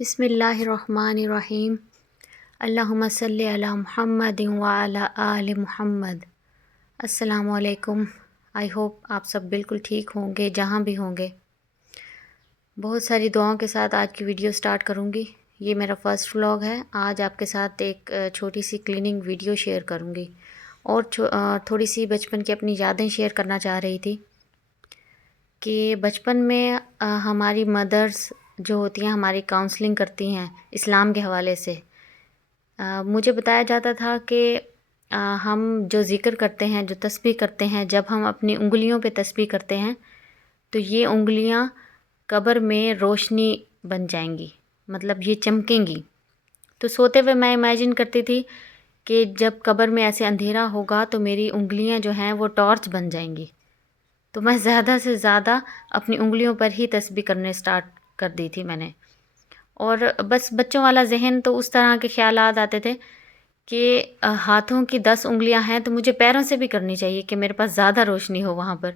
بسم اللہ الرحمن الرحیم۔ اللہم صلی علی محمد وعلی آل محمد۔ السلام علیکم۔ آئی ہوپ آپ سب بالکل ٹھیک ہوں گے جہاں بھی ہوں گے۔ بہت ساری دعاؤں کے ساتھ آج کی ویڈیو سٹارٹ کروں گی۔ یہ میرا فرسٹ ولاگ ہے۔ آج آپ کے ساتھ ایک چھوٹی سی کلیننگ ویڈیو شیئر کروں گی اور تھوڑی سی بچپن کی اپنی یادیں شیئر کرنا چاہ رہی تھی کہ بچپن میں ہماری مدرز جو ہوتی ہیں ہماری کاؤنسلنگ کرتی ہیں اسلام کے حوالے سے۔ مجھے بتایا جاتا تھا کہ ہم جو ذکر کرتے ہیں، جو تسبیح کرتے ہیں، جب ہم اپنی انگلیوں پہ تسبیح کرتے ہیں تو یہ انگلیاں قبر میں روشنی بن جائیں گی، مطلب یہ چمکیں گی۔ تو سوتے ہوئے میں امیجن کرتی تھی کہ جب قبر میں ایسے اندھیرا ہوگا تو میری انگلیاں جو ہیں وہ ٹارچ بن جائیں گی۔ تو میں زیادہ سے زیادہ اپنی انگلیوں پر ہی تسبیح کرنے سٹارٹ کر دی تھی میں نے۔ اور بس بچوں والا ذہن تو اس طرح کے خیالات آتے تھے کہ ہاتھوں کی 10 انگلیاں ہیں تو مجھے پیروں سے بھی کرنی چاہیے کہ میرے پاس زیادہ روشنی ہو وہاں پر۔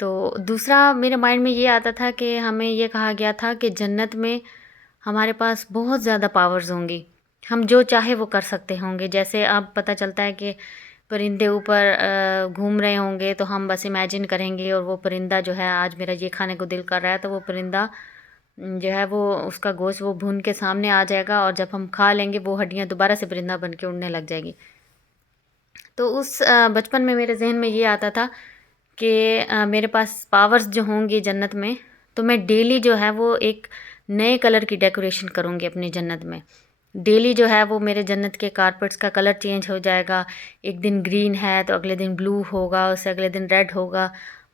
تو دوسرا میرے مائنڈ میں یہ آتا تھا کہ ہمیں یہ کہا گیا تھا کہ جنت میں ہمارے پاس بہت زیادہ پاورز ہوں گی، ہم جو چاہے وہ کر سکتے ہوں گے۔ جیسے اب پتہ چلتا ہے کہ پرندے اوپر گھوم رہے ہوں گے تو ہم بس امیجن کریں گے اور وہ پرندہ جو ہے آج میرا یہ کھانے کو دل کر رہا ہے تو وہ پرندہ جو ہے وہ اس کا گوشت وہ بھون کے سامنے آ جائے گا اور جب ہم کھا لیں گے وہ ہڈیاں دوبارہ سے پرندہ بن کے اڑنے لگ جائے گی۔ تو اس بچپن میں میرے ذہن میں یہ آتا تھا کہ میرے پاس پاورز جو ہوں گی جنت میں تو میں ڈیلی جو ہے وہ ایک نئے کلر کی ڈیکوریشن کروں گی اپنی جنت میں۔ ڈیلی جو ہے وہ میرے جنت کے کارپیٹس کا کلر چینج ہو جائے گا۔ ایک دن گرین ہے تو اگلے دن بلو ہوگا، اس سے اگلے دن ریڈ ہوگا،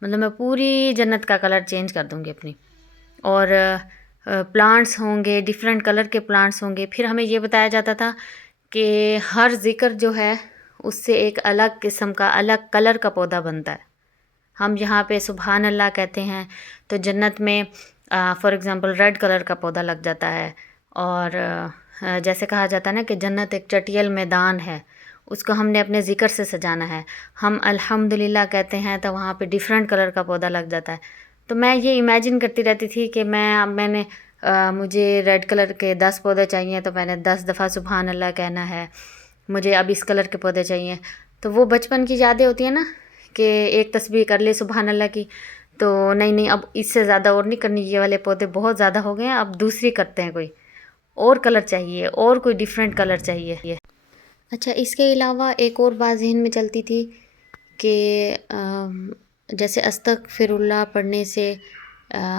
مطلب میں پوری جنت کا کلر چینج کر دوں گی اپنی۔ اور پلانٹس ہوں گے، ڈیفرنٹ کلر کے پلانٹس ہوں گے۔ پھر ہمیں یہ بتایا جاتا تھا کہ ہر ذکر جو ہے اس سے ایک الگ قسم کا الگ کلر کا پودا بنتا ہے۔ ہم یہاں پہ سبحان اللہ کہتے ہیں تو جنت میں فار ایگزامپل ریڈ کلر کا پودا لگ جاتا ہے۔ اور جیسے کہا جاتا ہے نا کہ جنت ایک چٹیل میدان ہے، اس کو ہم نے اپنے ذکر سے سجانا ہے۔ ہم الحمدللہ کہتے ہیں تو وہاں پہ ڈیفرنٹ کلر کا پودا لگ جاتا ہے۔ تو میں یہ امیجن کرتی رہتی تھی کہ میں نے مجھے ریڈ کلر کے 10 پودے چاہیے تو میں نے 10 دفعہ سبحان اللہ کہنا ہے۔ مجھے اب اس کلر کے پودے چاہیے، تو وہ بچپن کی یادیں ہوتی ہیں نا کہ ایک تسبیح کر لی سبحان اللہ کی تو نہیں اب اس سے زیادہ اور نہیں کرنی، یہ والے پودے بہت زیادہ ہو گئے ہیں، اب دوسری کرتے ہیں، کوئی اور کلر چاہیے اور کوئی ڈیفرنٹ کلر چاہیے۔ اچھا، اس کے علاوہ ایک اور بات ذہن میں چلتی تھی کہ جیسے استغفر اللہ پڑھنے سے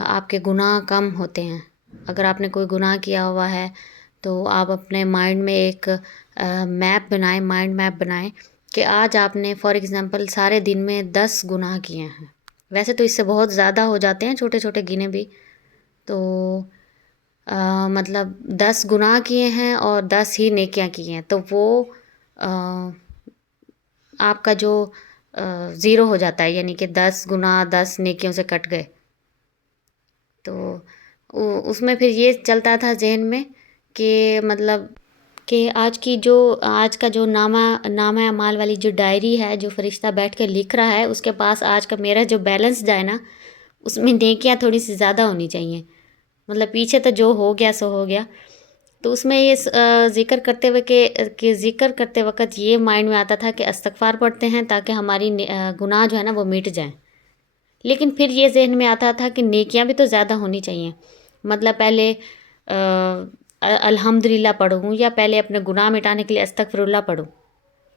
آپ کے گناہ کم ہوتے ہیں۔ اگر آپ نے کوئی گناہ کیا ہوا ہے تو آپ اپنے مائنڈ میں ایک میپ بنائیں، مائنڈ میپ بنائیں کہ آج آپ نے فار ایگزامپل سارے دن میں 10 گناہ کیے ہیں۔ ویسے تو اس سے بہت زیادہ ہو جاتے ہیں، چھوٹے چھوٹے گنے بھی، تو مطلب 10 گناہ کیے ہیں اور 10 ہی نیکیاں کی ہیں تو وہ آپ کا جو 0 ہو جاتا ہے، یعنی کہ 10 گناہ 10 نیکیوں سے کٹ گئے۔ تو اس میں پھر یہ چلتا تھا ذہن میں کہ مطلب کہ آج کا جو نامہ اعمال والی جو ڈائری ہے، جو فرشتہ بیٹھ کے لکھ رہا ہے، اس کے پاس آج کا میرا جو بیلنس جائے نا، اس میں نیکیاں تھوڑی سی زیادہ ہونی چاہیے۔ مطلب پیچھے تو جو ہو گیا سو ہو گیا۔ تو اس میں یہ ذکر کرتے وقت یہ مائنڈ میں آتا تھا کہ استغفار پڑھتے ہیں تاکہ ہماری گناہ جو ہے نا وہ مٹ جائیں۔ لیکن پھر یہ ذہن میں آتا تھا کہ نیکیاں بھی تو زیادہ ہونی چاہیے، مطلب پہلے الحمدللہ پڑھوں یا پہلے اپنے گناہ مٹانے کے لیے استغفر اللہ پڑھوں۔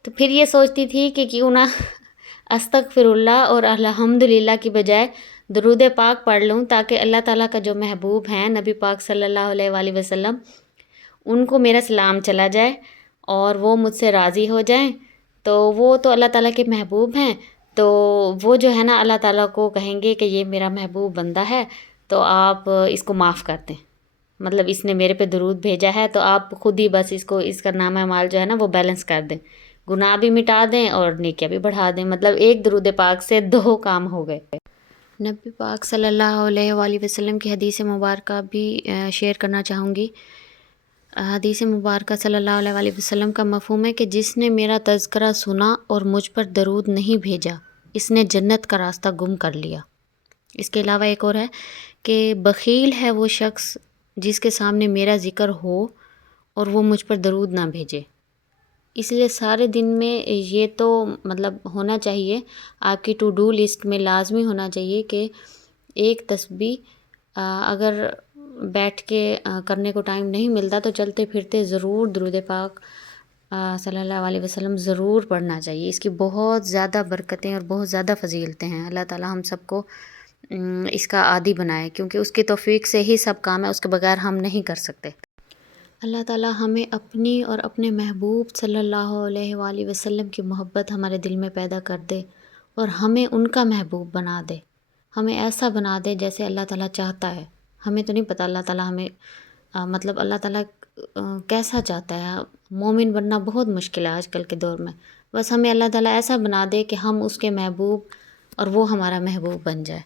تو پھر یہ سوچتی تھی کہ کیوں نہ استغفر اللہ اور الحمدللہ کی بجائے درود پاک پڑھ لوں تاکہ اللہ تعالیٰ کا جو محبوب ہیں نبی پاک صلی اللہ علیہ وآلہ وسلم، ان کو میرا سلام چلا جائے اور وہ مجھ سے راضی ہو جائیں۔ تو وہ تو اللہ تعالیٰ کے محبوب ہیں، تو وہ جو ہے نا اللہ تعالیٰ کو کہیں گے کہ یہ میرا محبوب بندہ ہے تو آپ اس کو معاف کر دیں، مطلب اس نے میرے پہ درود بھیجا ہے تو آپ خود ہی بس اس کا نامہ اعمال جو ہے نا وہ بیلنس کر دیں، گناہ بھی مٹا دیں اور نیکیاں بھی بڑھا دیں۔ مطلب ایک درود پاک سے 2 کام ہو گئے۔ نبی پاک صلی اللہ علیہ وآلہ وسلم کی حدیث مبارکہ بھی شیئر کرنا چاہوں گی۔ حدیث مبارکہ صلی اللہ علیہ وآلہ وسلم کا مفہوم ہے کہ جس نے میرا تذکرہ سنا اور مجھ پر درود نہیں بھیجا، اس نے جنت کا راستہ گم کر لیا۔ اس کے علاوہ ایک اور ہے کہ بخیل ہے وہ شخص جس کے سامنے میرا ذکر ہو اور وہ مجھ پر درود نہ بھیجے۔ اس لیے سارے دن میں یہ تو مطلب ہونا چاہیے، آپ کی ٹو ڈو لسٹ میں لازمی ہونا چاہیے کہ ایک تسبیح اگر بیٹھ کے کرنے کو ٹائم نہیں ملتا تو چلتے پھرتے ضرور درود پاک صلی اللہ علیہ وسلم ضرور پڑھنا چاہیے۔ اس کی بہت زیادہ برکتیں اور بہت زیادہ فضیلتیں ہیں۔ اللہ تعالی ہم سب کو اس کا عادی بنائے، کیونکہ اس کی توفیق سے ہی سب کام ہے، اس کے بغیر ہم نہیں کر سکتے۔ اللہ تعالی ہمیں اپنی اور اپنے محبوب صلی اللہ علیہ وآلہ وسلم کی محبت ہمارے دل میں پیدا کر دے اور ہمیں ان کا محبوب بنا دے، ہمیں ایسا بنا دے جیسے اللہ تعالیٰ چاہتا ہے۔ ہمیں تو نہیں پتہ اللہ تعالیٰ ہمیں مطلب اللہ تعالیٰ کیسا چاہتا ہے۔ مومن بننا بہت مشکل ہے آج کل کے دور میں، بس ہمیں اللہ تعالیٰ ایسا بنا دے کہ ہم اس کے محبوب اور وہ ہمارا محبوب بن جائے۔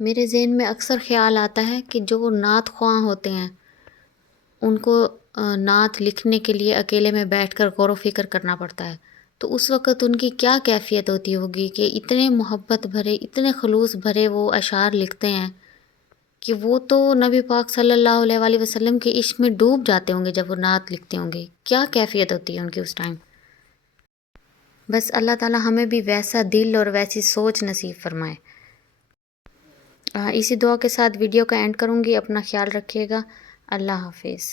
میرے ذہن میں اکثر خیال آتا ہے کہ جو نعت خواں ہوتے ہیں ان کو نعت لکھنے کے لیے اکیلے میں بیٹھ کر غور و فکر کرنا پڑتا ہے، تو اس وقت ان کی کیا کیفیت ہوتی ہوگی کہ اتنے محبت بھرے، اتنے خلوص بھرے وہ اشعار لکھتے ہیں کہ وہ تو نبی پاک صلی اللہ علیہ وآلہ وسلم کے عشق میں ڈوب جاتے ہوں گے جب وہ نعت لکھتے ہوں گے۔ کیا کیفیت ہوتی ہے ان کی اس ٹائم۔ بس اللہ تعالیٰ ہمیں بھی ویسا دل اور ویسی سوچ نصیب فرمائے۔ اسی دعا کے ساتھ ویڈیو کا اینڈ کروں گی۔ اپنا خیال رکھیے گا۔ اللہ حافظ۔